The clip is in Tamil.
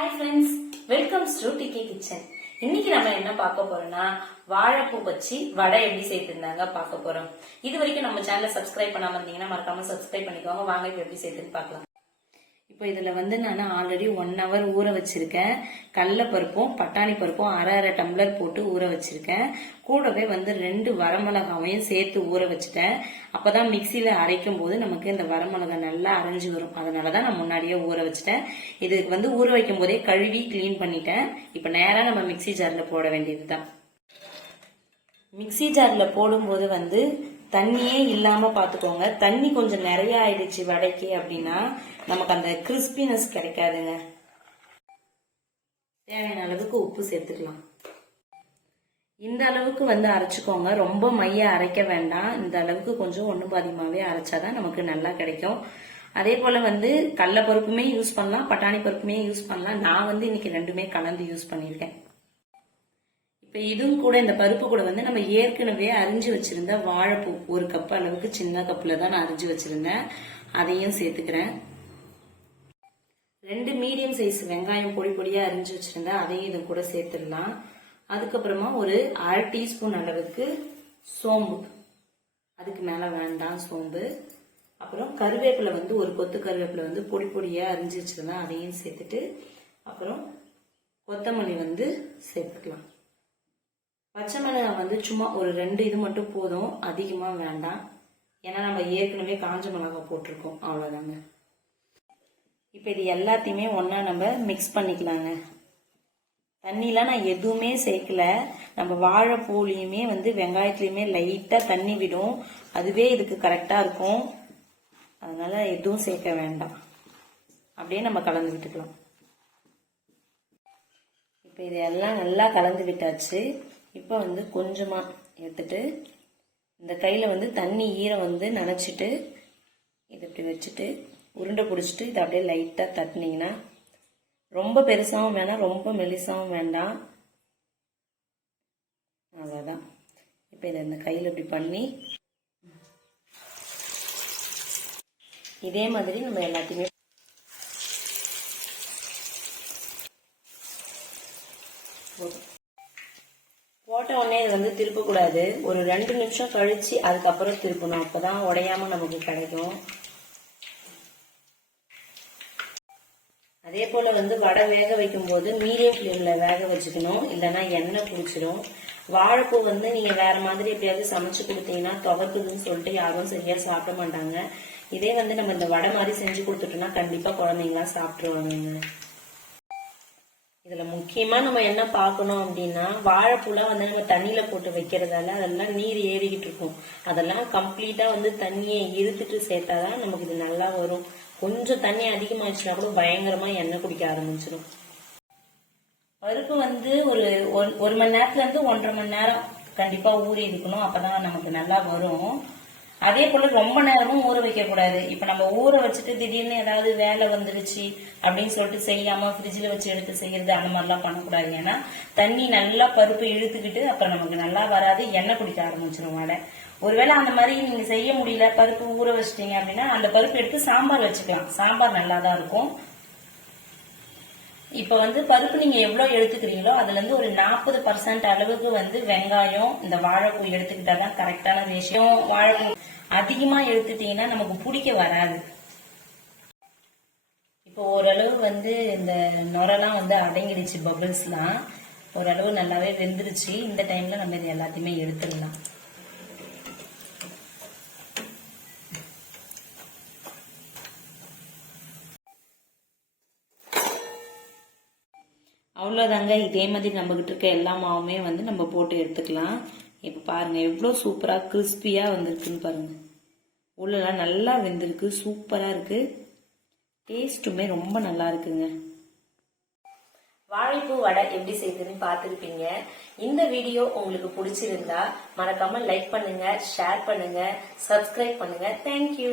Hi friends welcome to DK kitchen இன்னைக்கு நம்ம என்ன பார்க்க போறோம்னா வாழைப்பூ வச்சு வடை எப்படி செய்திருந்தாங்க பார்க்க போறோம். இது வரைக்கும் நம்ம சேனலை சப்ஸ்கிரைப் பண்ணாம இருந்தீங்கன்னா மறக்காம சப்ஸ்கிரைப் பண்ணிக்கோங்க. வாங்க இப்போ எப்படி செய்துன்னு பார்க்கலாம். இப்போ இதில் வந்து நான் ஆல்ரெடி ஒன் ஹவர் ஊற வச்சிருக்கேன். கடல பருப்பும் பட்டாணி பருப்பும் அரை அரை டம்ளர் போட்டு ஊற வச்சிருக்கேன். கூடவே வந்து ரெண்டு வரமிளகாவையும் சேர்த்து ஊற வச்சுட்டேன். அப்பதான் மிக்சியில் அரைக்கும் போது நமக்கு இந்த வரமிளகா நல்லா அரைஞ்சு வரும். அதனாலதான் நான் முன்னாடியே ஊற வச்சுட்டேன். இதுக்கு வந்து ஊற வைக்கும் போதே கழுவி க்ளீன் பண்ணிட்டேன். இப்போ நேராக நம்ம மிக்ஸி ஜாரில் போட வேண்டியதுதான். மிக்ஸி ஜாரில் போடும்போது வந்து தண்ணியே இல்லாம பாத்துக்கோங்க. தண்ணி கொஞ்சம் நிறைய ஆயிடுச்சு வடைக்கு அப்படின்னா நமக்கு அந்த கிறிஸ்பினஸ் கிடைக்காதுங்க. தேவையான அளவுக்கு உப்பு சேர்த்துக்கலாம். இந்த அளவுக்கு வந்து அரைச்சிக்கோங்க. ரொம்ப மைய அரைக்க வேண்டாம். இந்த அளவுக்கு கொஞ்சம் ஒன்று பாதிமாவே அரைச்சாதான் நமக்கு நல்லா கிடைக்கும். அதே போல வந்து கடல பருப்புமே யூஸ் பண்ணலாம். பட்டாணி பருப்புமே யூஸ் பண்ணலாம். நான் வந்து இன்னைக்கு ரெண்டுமே கலந்து யூஸ் பண்ணியிருக்கேன். இப்போ இதுவும் கூட இந்த பருப்பு கூட வந்து நம்ம ஏற்கனவே அரிஞ்சு வச்சிருந்த வாழைப்பூ ஒரு கப் அளவுக்கு சின்ன கப்பில் தான் நான் அரிஞ்சு வச்சிருந்தேன். அதையும் சேர்த்துக்கிறேன். ரெண்டு மீடியம் சைஸ் வெங்காயம் பொடி பொடியாக அரிஞ்சு வச்சிருந்தேன் அதையும் இது கூட சேர்த்துடலாம். அதுக்கப்புறமா ஒரு அரை டீஸ்பூன் அளவுக்கு சோம்பு. அதுக்கு மேலே வேண்டாம் சோம்பு. அப்புறம் கருவேப்பிலை வந்து ஒரு கொத்து கருவேப்பிலை வந்து பொடி பொடியாக அரிஞ்சு வச்சிருந்தேன் அதையும் சேர்த்துட்டு அப்புறம் கொத்தமல்லி வந்து சேர்த்துக்கலாம். பச்சை மிளகாய் வந்து சும்மா ஒரு ரெண்டு இது மட்டும் போதும். அதிகமாக வேண்டாம். ஏன்னா நம்ம ஏற்கனவே காஞ்ச மிளகாய் போட்டிருக்கோம். அவ்வளோதாங்க இப்போ இது எல்லாத்தையுமே ஒன்றா நம்ம மிக்ஸ் பண்ணிக்கலாங்க. தண்ணிலாம் நான் எதுவுமே சேர்க்கல. நம்ம வாழைப்பூலையுமே வந்து வெங்காயத்துலையுமே லைட்டாக தண்ணி விடும். அதுவே இதுக்கு கரெக்டாக இருக்கும். அதனால் எதுவும் சேர்க்க வேண்டாம். அப்படியே நம்ம கலந்து விட்டுக்கலாம். இப்போ இதெல்லாம் நல்லா கலந்து விட்டாச்சு. இப்போ வந்து கொஞ்சமாக எடுத்துட்டு இந்த கையில் வந்து தண்ணி ஈரம் வந்து நனைச்சிட்டு இதை இப்படி வச்சுட்டு உருண்டை பிடிச்சிட்டு இதை அப்படியே லைட்டாக தட்டினீங்கன்னா ரொம்ப பெருசாகவும் வேணாம் ரொம்ப மெலிசாவும் வேண்டாம். அவ்வளோதான் இப்போ இதை இந்த கையில் இப்படி பண்ணி இதே மாதிரி நம்ம எல்லாத்தையுமே போதும். போட்ட உடனே இது வந்து திருப்பக்கூடாது. ஒரு ரெண்டு நிமிஷம் கழிச்சு அதுக்கப்புறம் திருப்பணும். அப்பதான் உடையாம நமக்கு கிடைக்கும். அதே போல வந்து வடை வேக வைக்கும் போது மீடியம் ஃப்ளேம்ல வேக வச்சுக்கணும். இல்லைன்னா எண்ணெய் குடிச்சிடும் வாழைப்பூ வந்து நீங்க வேற மாதிரி எப்படியாவது சமைச்சு கொடுத்தீங்கன்னா துவக்குதுன்னு சொல்லிட்டு யாரும் சரியா சாப்பிட மாட்டாங்க. இதே வந்து நம்ம இந்த வடை மாதிரி செஞ்சு கொடுத்துட்டோம்னா கண்டிப்பா குழந்தைங்களாம் சாப்பிட்டுருவாங்க இதுல முக்கியமா நம்ம என்ன பார்க்கணும் அப்படின்னா வாழைப்பூலாம் வந்து நம்ம தண்ணியில போட்டு வைக்கிறதால அதெல்லாம் நீர் ஏறிக்கிட்டு இருக்கும். அதெல்லாம் கம்ப்ளீட்டா வந்து தண்ணியை இழுத்துட்டு சேர்த்தாதான் நமக்கு இது நல்லா வரும். கொஞ்சம் தண்ணி அதிகமாச்சுன்னா கூட பயங்கரமா எண்ணெய் குடிக்க ஆரம்பிச்சிடும் பருப்பு வந்து ஒரு ஒரு- ஒரு மணி நேரத்துல இருந்து ஒன்றரை மணி நேரம் கண்டிப்பா ஊறி இருக்கணும். அப்பதான் நமக்கு நல்லா வரும். அதே போல ரொம்ப நேரமும் ஊற வைக்க கூடாது இப்ப நம்ம ஊற வச்சுட்டு திடீர்னு ஏதாவது வேலை வந்துருச்சு அப்படின்னு சொல்லிட்டு செய்யாம ஃப்ரிட்ஜில் வச்சு எடுத்து செய்யறது அந்த மாதிரிலாம் பண்ணக்கூடாது. ஏன்னா தண்ணி நல்லா பருப்பு இழுத்துக்கிட்டு அப்புறம் நமக்கு நல்லா வராது எண்ணெய் குடிக்க ஆரம்பிச்சிடும் வடை. ஒருவேளை அந்த மாதிரி நீங்க செய்ய முடியல பருப்பு ஊற வச்சிட்டீங்க அப்படின்னா அந்த பருப்பு எடுத்து சாம்பார் வச்சுக்கலாம். சாம்பார் நல்லா தான் இருக்கும். இப்ப வந்து பருப்பு நீங்க எவ்வளவு எடுத்துக்கிறீங்களோ அதுல இருந்து ஒரு நாற்பது பர்சன்ட் அளவுக்கு வந்து வெங்காயம் இந்த வாழைப்பூ எடுத்துக்கிட்டாதான் கரெக்டான விஷயம் வாழைப்பூ அதிகமா எடுத்துட்டீங்கன்னா நமக்கு பிடிக்க வராது. இப்போ ஓரளவு வந்து இந்த நுரெல்லாம் வந்து அடங்கிடுச்சு பபிள்ஸ்லாம் ஓரளவு நல்லாவே வெந்துருச்சு. இந்த டைம்ல நம்ம இது எல்லாத்தையுமே எடுத்துடலாம். அவ்வளோதாங்க இதே மாதிரி நம்மகிட்ட இருக்க எல்லா மாவுமே வந்து நம்ம போட்டு எடுத்துக்கலாம். இப்போ பாருங்கள் எவ்வளோ சூப்பராக கிறிஸ்பியாக வந்திருக்குன்னு பாருங்க. உள்ளெல்லாம் நல்லா வெந்திருக்கு சூப்பராக இருக்குது டேஸ்ட்டுமே ரொம்ப நல்லா இருக்குங்க. வாழைப்பூ வடை எப்படி செய்யுதுன்னு பார்த்துருப்பீங்க. இந்த வீடியோ உங்களுக்கு பிடிச்சிருந்தா மறக்காம லைக் பண்ணுங்க ஷேர் பண்ணுங்க சப்ஸ்கிரைப் பண்ணுங்க. தேங்க்யூ